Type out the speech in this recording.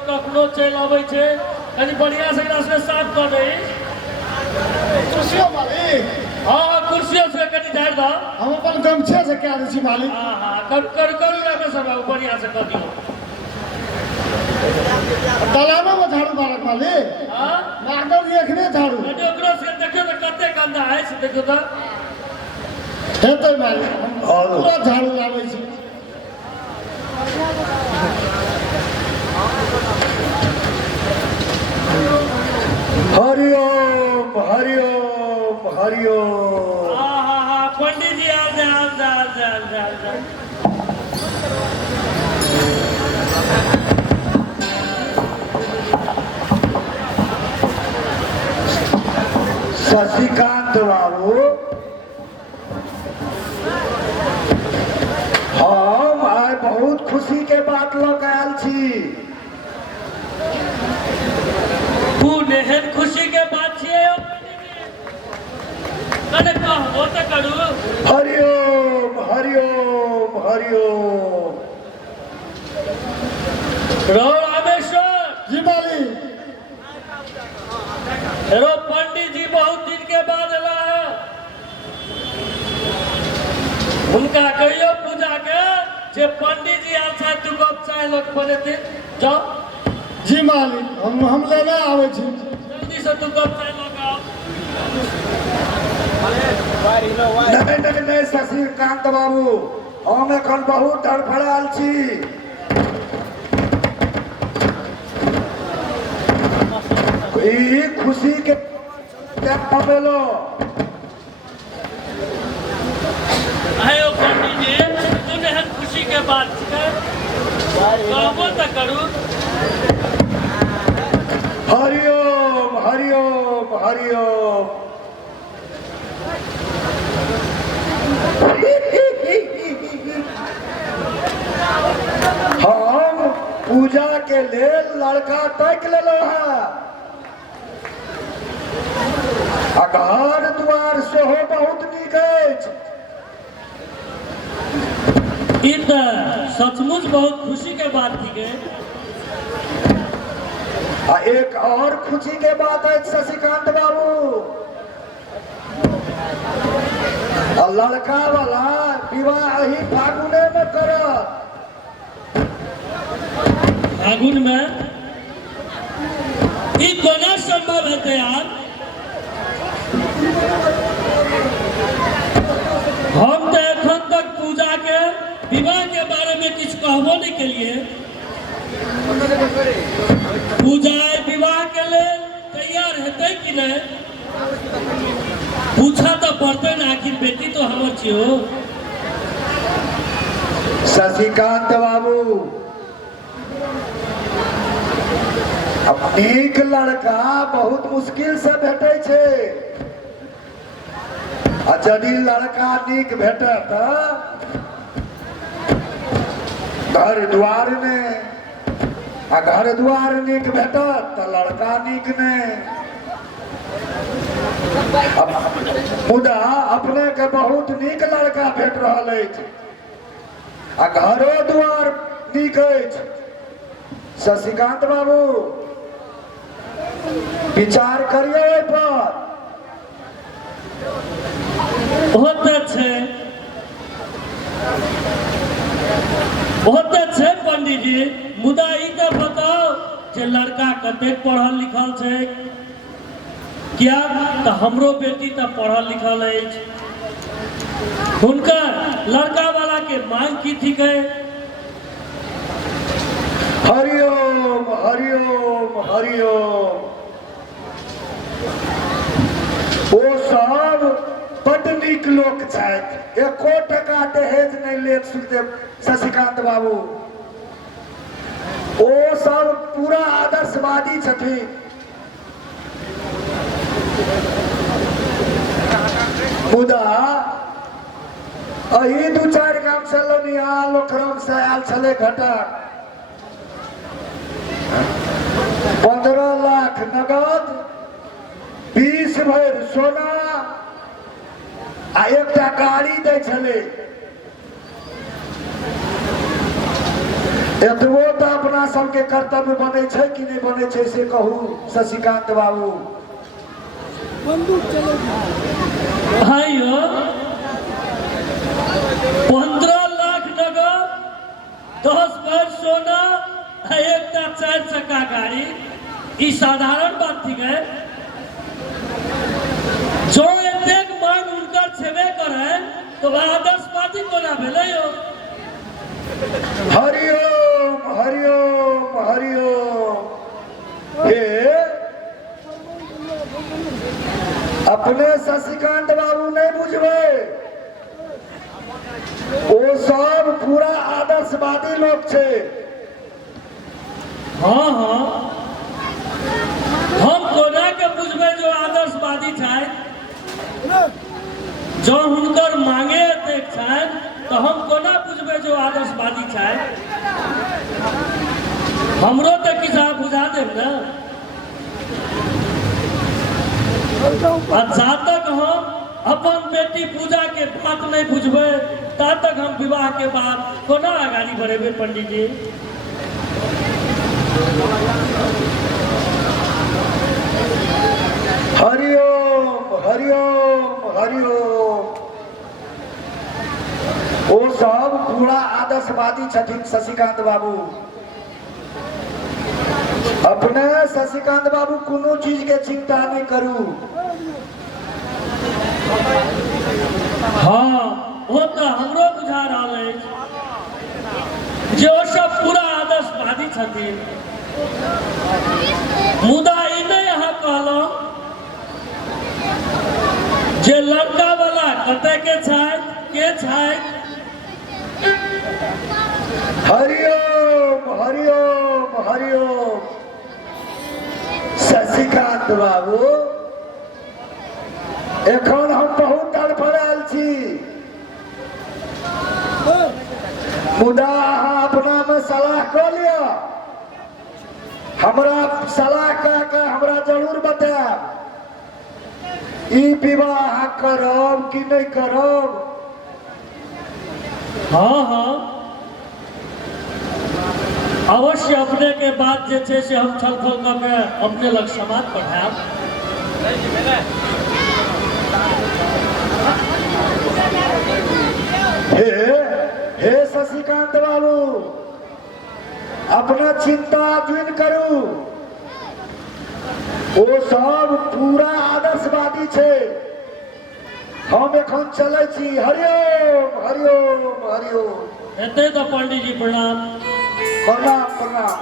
कखनो चल आबै छै कनी बढ़िया से एकरा साफ कर दे कुर्सियों मालिक। हां कुर्सियों से कनी झाड़ दो हम अपन गमछे से क्या दै छी मालिक। हां कर लगे सब बढ़िया से कर दियो दलानो में झाड़ू मारक मालिक। हां मारकर एखने झाड़ू अरे ओकरो से देखियो त कते गंदा है से देखियो त हेतै मालिक पूरा झाड़ू लाबै छी। हरिओम हरिओम हरिओम। हां पंडित जी आ जा। शशिकांत बाबू हम आइ बहुत खुशी के बात लग आयल छी। खूब एहन खुशी के बात छियै कने कहबो त करू। हरिओम हरिओम हरिओम। रामेश्वर जी मालिक। हेरो पंडित जी बहुत दिन के बाद एला है उनका कहियो पूजा के जे पंडित जी आल छै तू कप चाय लोग बनेते जाओ। जी मालिक हम लेने आवे छी। जल्दी से तू कप चाय लगाओ। नहीं शशिकांत बाबू हम एखन बहुत धड़फड़ायल छी। ई खुशी के पवेलो आयो पंडित जी तू एहन खुशी के बात छै कहबो त करू। हरिओम हरिओम हरिओम। हम पूजा के लेल लड़का तक लेलो है आ घर द्वार सेहो बहुत नीक अछि। ई त सचमुच बहुत खुशी के बात थी के। आ एक और खुशी के बात है शशिकांत बाबू लड़का वाला विवाह ही फागुने में करत। फागुन में ई कोना संभव हेतै यार। हम तो एखन तक पूजा के विवाह के बारे में कुछ कहबो नहीं के लिए। पूजा विवाह के लिए तैयार हेतै कि नहीं पूछा तो पड़ते ना आखिर बेटी तो हमर छियो। शशिकांत बाबू अब नीक लड़का बहुत मुश्किल से भेटे छे आ यदि लड़का नीक भेटे तो घर द्वार ने आ घर द्वार नीक भेटत तो लड़का नीक ने। मुदा अपने के बहुत नीक लड़का भेट रहल अछि आ घरो द्वार नीक अछि। शशिकांत बाबू विचार करिए एहि पर। बहुत अच्छे पंडित जी मुदा ई तो बताओ जे लड़का कते पढ़ल लिखल छै क्या तो हमरो बेटी तो पढ़ल लिखल है हुनकर लड़का वाला के मांग की थी है। हरिओम हरिओम हरिओम। ओ सब बड़ नीक लोक छथि एको टका दहेज नहीं लेत सुखदेव शशिकांत बाबू। ओ सब पूरा आदर्शवादी छथिन। मुदा अही दू चारि गाम से लोनिया लोखरम से आयल छले घटक 15 लाख नगद 20 भरि सोना आ एकटा गाड़ी दै छले। एतबो तऽ अपना सबके कर्तव्य बनै छै कि नहि बनै छै से कहू शशिकांत बाबू। भाइयो 15 लाख नगद 10 भर सोना आ एकटा 4 चक्का गाड़ी ई साधारण बात थी है। जो एतेक मांग हुनकर छेबे करे तो आदर्शवादी कोना भेलै यौ। हरिओम हरिओम हरिओम। हे अपने शशिकांत बाबू नहीं बुझबै, ओ सब पूरा आदर्शवादी लोग छे। हाँ हाँ हम कोना के बुझबै जो आदर्शवादी छै। जो हुनकर मांगे एतेक छनि तो हम कोना बुझबै जो आदर्शवादी छै। हमरो तो किछु अहाँ बुझा देब ने। आ जा तक हम अपन बेटी पूजा के बात नहीं बुझबै ता तक हम विवाह के बाद कोना आगाड़ी बढ़ेबै पंडित जी। हरिओम हरिओम हरिओम। ओ सब पूरा आदर्शवादी छथिन शशिकांत बाबू। अपने शशिकांत बाबू कोनो चीज के चिंता नहीं करू। हाँ वो तो हमरो बुझा रहा है जो सब पूरा आदर्शवादी छथिन। मुदा ई नहीं अहाँ कहलहुँ जे लड़का वाला कते के छथि के छथि। हरिओम हरिओम हरिओम। शशिकांत बाबू एखन हम बहुत तड़फड़ायल छी, मुदा अहाँ अपना में सलाह कऽ लिअ। हमरा सलाह कऽ के हमरा जरूर बतायब ई विवाह अहाँ करब कि नहीं करब। हाँ हाँ अवश्य अपने के बात जे छै से हम छलफल कऽ के अपने लग समाज पठायब। हे शशिकांत बाबू अपना चिंता दूर करू। ओ सब पूरा आदर्शवादी छे। हम एखन चलै छी। हरिओम हरिओम हरिओम। हेतै तऽ पंडित जी प्रणाम। प्रणाम प्रणाम।